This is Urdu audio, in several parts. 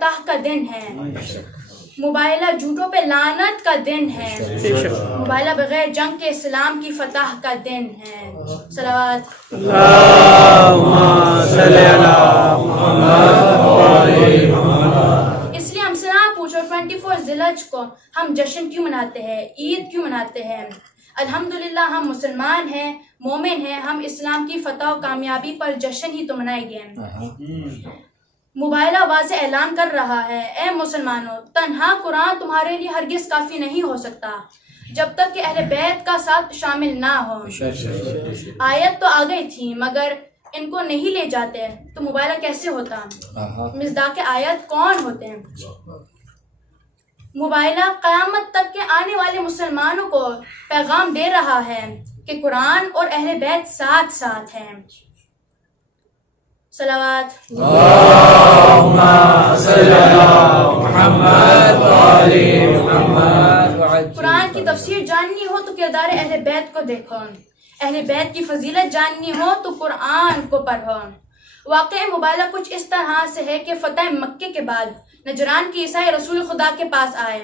فتح کا دن ہے، مباہلہ جھوٹوں پہ لعنت کا دن ہے، مباہلہ بغیر جنگ کے اسلام کی فتح کا دن ہے۔ صلوات اللہم صلی علی محمد۔ اس لیے ہم سے نہ پوچھو 24 ذی الحج کو ہم جشن کیوں مناتے ہیں، عید کیوں مناتے ہیں؟ الحمدللہ ہم مسلمان ہیں، مومن ہیں، ہم اسلام کی فتح و کامیابی پر جشن ہی تو منائے گئے۔ مباہلہ واضح اعلان کر رہا ہے، اے مسلمانوں، تنہا قرآن تمہارے لیے ہرگز کافی نہیں ہو سکتا جب تک کہ اہل بیت کا ساتھ شامل نہ ہو۔ آیت تو آ گئی تھی مگر ان کو نہیں لے جاتے تو مباہلہ کیسے ہوتا؟ مصداق آیت کون ہوتے ہیں؟ مباہلہ قیامت تک کے آنے والے مسلمانوں کو پیغام دے رہا ہے کہ قرآن اور اہل بیت ساتھ ساتھ ہیں۔ صلوات اللہم صلی علی محمد وعلی محمد۔ قرآن کی تفسیر جاننی ہو تو کردار اہل بیت کو دیکھو، اہل بیت کی فضیلت جاننی ہو تو قرآن کو پڑھو۔ واقع مباہلہ کچھ اس طرح سے ہے کہ فتح مکے کے بعد نجران کے عیسائی رسول خدا کے پاس آئے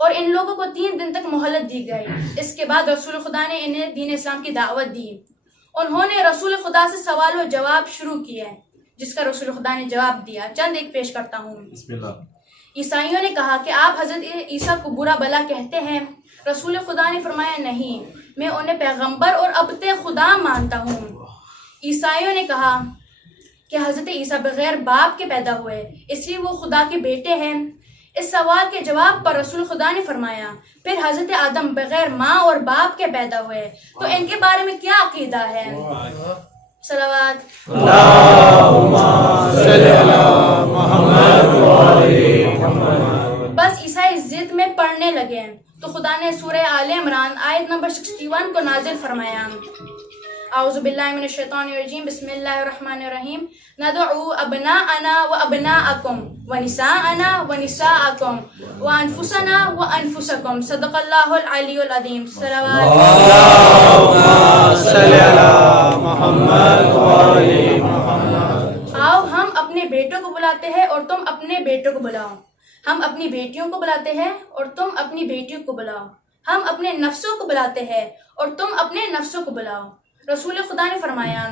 اور ان لوگوں کو 3 دن تک مہلت دی گئی۔ اس کے بعد رسول خدا نے انہیں دین اسلام کی دعوت دی۔ انہوں نے رسول خدا سے سوال و جواب شروع کیے جس کا رسول خدا نے جواب دیا۔ چند ایک پیش کرتا ہوں۔ عیسائیوں نے کہا کہ آپ حضرت عیسیٰ کو برا بلا کہتے ہیں۔ رسول خدا نے فرمایا نہیں، میں انہیں پیغمبر اور ابت خدا مانتا ہوں۔ عیسائیوں نے کہا کہ حضرت عیسیٰ بغیر باپ کے پیدا ہوئے اس لیے وہ خدا کے بیٹے ہیں۔ اس سوال کے جواب پر رسول خدا نے فرمایا پھر حضرت آدم بغیر ماں اور باپ کے پیدا ہوئے تو ان کے بارے میں کیا عقیدہ ہے؟ صلوات اللہم صلی علی محمد وعلی محمد۔ بس عیسائی ضد میں پڑھنے لگے تو خدا نے سورہ آل عمران آیت نمبر 61 کو نازل فرمایا۔ اعوذ باللہ من الشیطان الرجیم، بسم اللہ الرحمن الرحیم۔ ندعو ابناءنا وابناءکم ونساءنا ونساءکم وانفسنا وانفسکم، صدق اللہ العلی العظیم۔ صلوات اللہم صلی علی محمد وعلی محمد۔ آؤ ہم اپنے بیٹوں کو بلاتے ہیں اور تم اپنے بیٹوں کو بلاؤ، ہم اپنی بیٹیوں کو بلاتے ہیں اور تم اپنی بیٹیوں کو بلاؤ، ہم اپنے نفسوں کو بلاتے ہیں اور تم اپنے نفسوں کو بلاؤ۔ رسول خدا نے فرمایا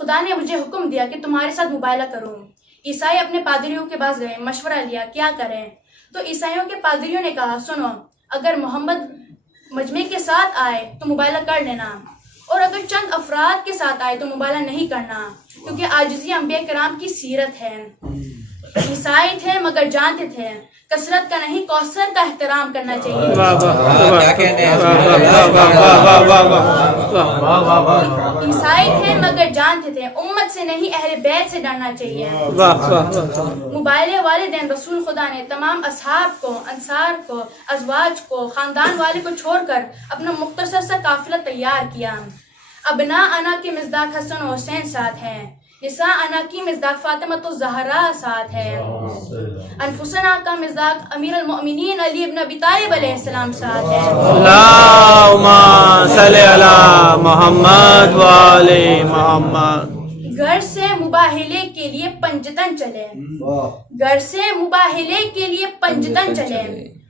خدا نے مجھے حکم دیا کہ تمہارے ساتھ مباہلہ کروں۔ عیسائی اپنے پادریوں کے پاس گئے، مشورہ لیا کیا کریں تو عیسائیوں کے پادریوں نے کہا سنو، اگر محمد مجمع کے ساتھ آئے تو مباہلہ کر لینا اور اگر چند افراد کے ساتھ آئے تو مباہلہ نہیں کرنا، کیونکہ عاجزی انبیاء کرام کی سیرت ہے۔ عیسائی تھے مگر جانتے تھے کثرت کا نہیں کوثر کا احترام کرنا چاہیے۔ عیسائی تھے مگر جانتے تھے امت سے نہیں اہل بیت سے ڈرنا چاہیے۔ مباہلے والے دن رسول خدا نے تمام اصحاب کو، انصار کو، ازواج کو، خاندان والے کو چھوڑ کر اپنا مختصر سا قافلہ تیار کیا۔ ابنا انا کے مصداق حسن و حسین ساتھ ہیں، نساء انا کی مصداق فاطمہ الزہرا ساتھ ہے، انفسنا کا مصداق امیر المؤمنین علی ابن ابی طالب علیہ السلام ساتھ ہے۔ اللہم صلی علی محمد وعلی محمد۔ گھر سے مباہلے کے لیے پنجتن چلے، گھر سے مباہلے کے لیے پنجتن چلے،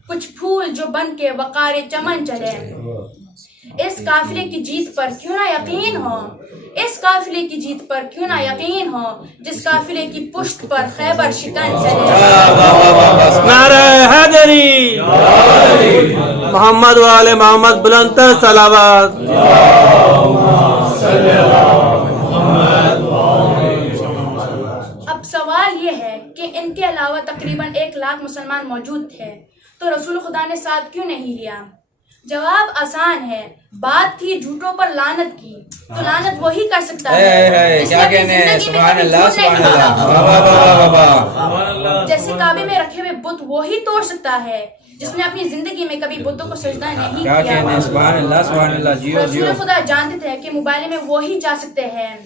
کچھ پھول جو بن کے وقار چمن چلے۔ اس قافلے کی جیت پر کیوں نہ یقین ہو، اس قافلے کی جیت پر کیوں نہ یقین ہو، جس قافلے کی پشت پر خیبر شکن چلے۔ نعرہ حیدری، محمد وعلی محمد، بلندتر صلوات۔ اب سوال یہ ہے کہ ان کے علاوہ تقریباً 1 لاکھ مسلمان موجود تھے تو رسول خدا نے ساتھ کیوں نہیں لیا؟ جواب آسان ہے، بات تھی جھوٹوں پر لعنت کی تو لعنت وہی کر سکتا ہے جیسے کعبے میں رکھے ہوئے بت وہی توڑ سکتا ہے جس نے اپنی زندگی میں کبھی بتوں کو سجدہ نہیں کیا۔ رسول خدا جانتے تھے کہ مباہلے میں وہی جا سکتے ہیں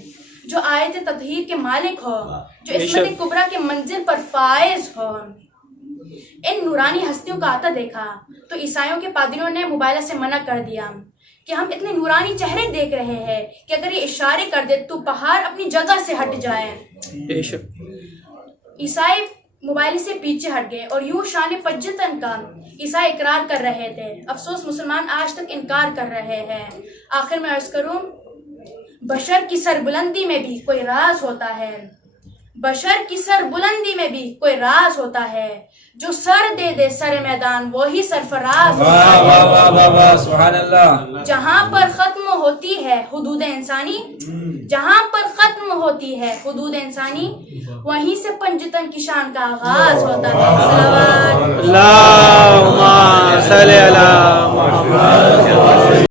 جو آیت تطہیر کے مالک ہو، جو عصمت کبریٰ کے منزل پر فائز ہو۔ ان نورانی ہستیوں کا آتا دیکھا تو عیسائیوں کے پادریوں نے مباہلہ سے منع کر دیا کہ ہم اتنے نورانی چہرے دیکھ رہے ہیں کہ اگر یہ اشارے کر دے تو پہاڑ اپنی جگہ سے ہٹ جائے۔ عیسائی موبائل سے پیچھے ہٹ گئے اور یوں شان پجتن کا عیسائی اقرار کر رہے تھے. افسوس مسلمان آج تک انکار کر رہے ہیں. آخر میں عرض کروں، بشر کی سربلندی میں بھی کوئی راز ہوتا ہے. بشر کی سربلندی میں بھی کوئی راز ہوتا ہے. جو سر دے دے سر میدان وہی سرفراز ہوتا ہے. واہ واہ واہ واہ سبحان اللہ. جہاں پر ختم ہوتی ہے حدود انسانی، جہاں پر ختم ہوتی ہے حدود انسانی، وہیں سے پنجتن کی شان کا آغاز ہوتا ہے. صلوات اللہم صلی علی محمد.